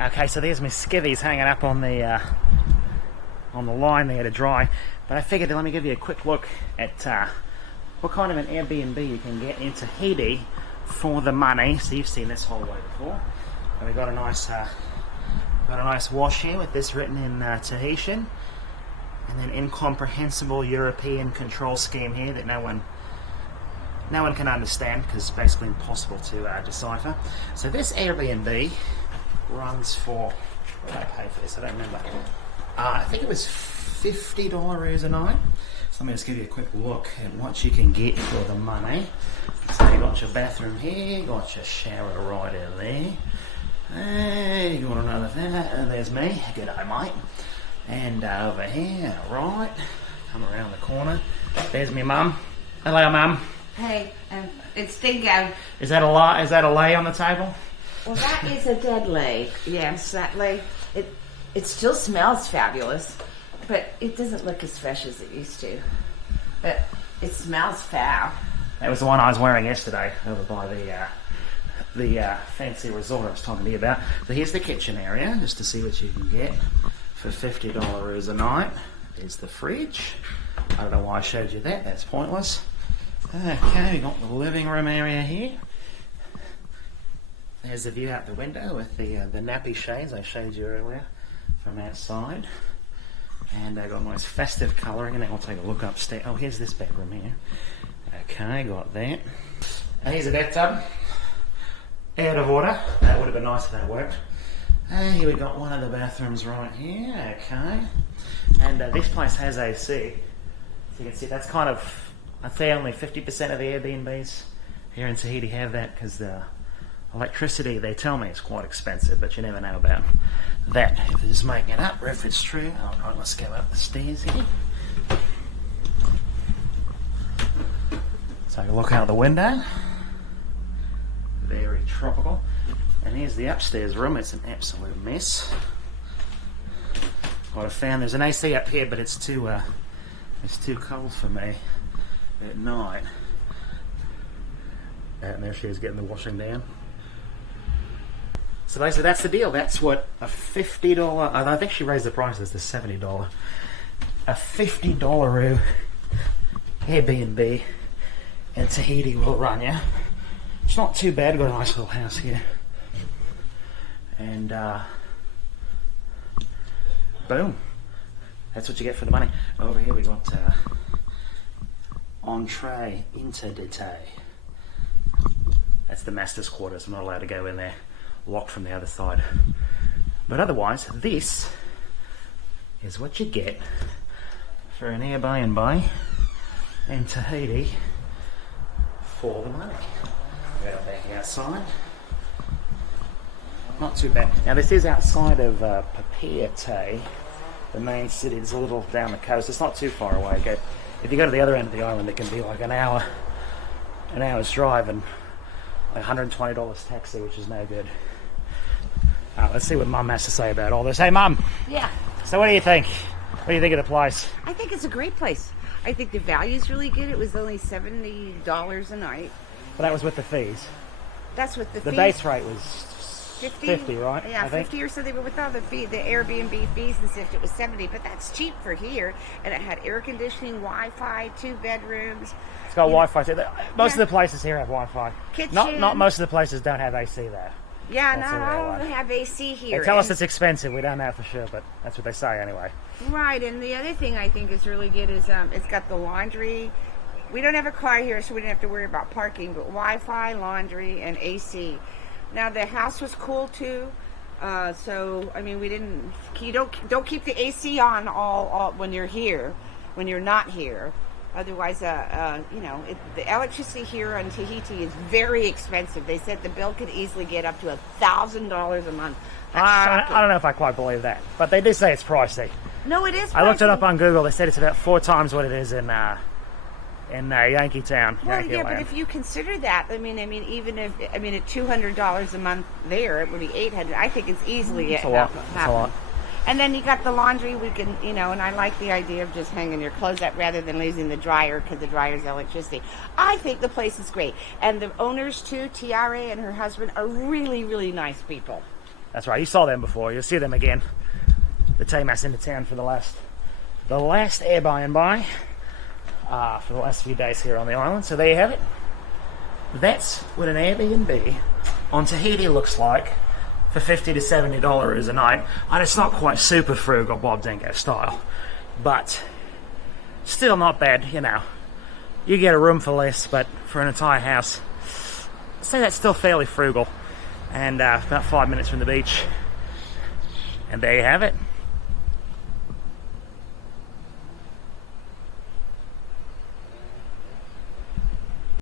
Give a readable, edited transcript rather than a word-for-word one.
Okay, so there's my skivvies hanging up on the line there to dry. But I figured, let me give you a quick look at what kind of an Airbnb you can get in Tahiti for the money. So you've seen this hallway before. And we've got a nice wash here with this written in Tahitian, and then incomprehensible European control scheme here that no one can understand because it's basically impossible to decipher. So this Airbnb runs for, what did I pay for this? I don't remember. I think it was $50 a night. So let me just give you a quick look at what you can get for the money. So you got your bathroom here, you got your shower right in there. Hey, you got another thing, and there's me. G'day, mate. And over here, right, come around the corner. There's me mum. Hello, mum. Hey, it's Dingo. Is that a lay on the table? Well, that is a dead lay. Yes, that lay. It still smells fabulous, but it doesn't look as fresh as it used to. But it smells foul. That was the one I was wearing yesterday over by the fancy resort I was talking to you about. So here's the kitchen area, just to see what you can get for $50 a night. There's the fridge. I don't know why I showed you that. That's pointless. Okay, we got the living room area here. There's the view out the window with the nappy shades I showed you earlier from outside. And I got nice festive colouring, and then I'll take a look upstairs. Oh, here's this bedroom here. Okay, got that. And here's a bathtub. Out of order. That would have been nice if that worked. And here we got one of the bathrooms right here. Okay. And this place has AC. So you can see that's kind of, I'd say only 50% of the Airbnbs here in Tahiti have that, because the electricity, they tell me, is quite expensive, but you never know about that. If they're just making it up, or if it's true. Alright, let's go up the stairs here. Take a look out the window. Very tropical. And here's the upstairs room. It's an absolute mess. What I found, there's an AC up here, but it's too cold for me at night. And there she is getting the washing down. So basically that's the deal. That's what a $50, I think she raised the prices to $70. A $50 Airbnb in Tahiti will run you. It's not too bad. Got a nice little house here. And boom. That's what you get for the money. Over here we got entree interdite. That's the master's quarters. I'm not allowed to go in there. Locked from the other side. But otherwise, this is what you get for an Airbnb in Tahiti for the money. Go back outside. Not too bad. Now this is outside of Papeete, the main city. It's a little down the coast. It's not too far away. If you go to the other end of the island, it can be like an hour's drive, and like $120 taxi, which is no good. Let's see what Mum has to say about all this. Hey, Mum. Yeah. So what do you think? What do you think of the place? I think it's a great place. I think the value's really good. It was only $70 a night. Well, that was with the fees. That's with the fees. The base rate was 50, right? Yeah, 50 or something, but without the Airbnb fees and stuff, it was 70. But that's cheap for here, and it had air conditioning, Wi-Fi, 2 bedrooms. It's got Wi-Fi too. Most of the places here have Wi-Fi. Kitchen. Not most of the places don't have AC though. Yeah, not all of them have AC here. They tell us it's expensive. We don't know for sure, but that's what they say anyway. Right, and the other thing I think is really good is it's got the laundry. We don't have a car here, so we didn't have to worry about parking, but Wi-Fi, laundry, and AC. Now the house was cool too, so I mean you don't keep the AC on all when you're here, when you're not here. Otherwise, the electricity here on Tahiti is very expensive. They said the bill could easily get up to $1,000 a month. I don't know if I quite believe that, but they do say it's pricey. No, it is pricey. I looked it up on Google. They said it's about 4 times what it is in Yankee Town. Well, Yankee yeah, Land. but if you consider that, even if at $200 a month there, it would be $800. I think it's easily It's a lot. And then you got the laundry. We can, you know, and I like the idea of just hanging your clothes up rather than using the dryer because the dryer's electricity. I think the place is great. And the owners too, Tiare and her husband, are really, really nice people. That's right. You saw them before. You'll see them again. The team that's into town for the last Airbnb for the last few days here on the island. So there you have it. That's what an Airbnb on Tahiti looks like for $50 to $70 a night. And it's not quite super frugal Bob Dingo style, but still not bad, you know. You get a room for less, but for an entire house, I'd say that's still fairly frugal. And about 5 minutes from the beach. And there you have it.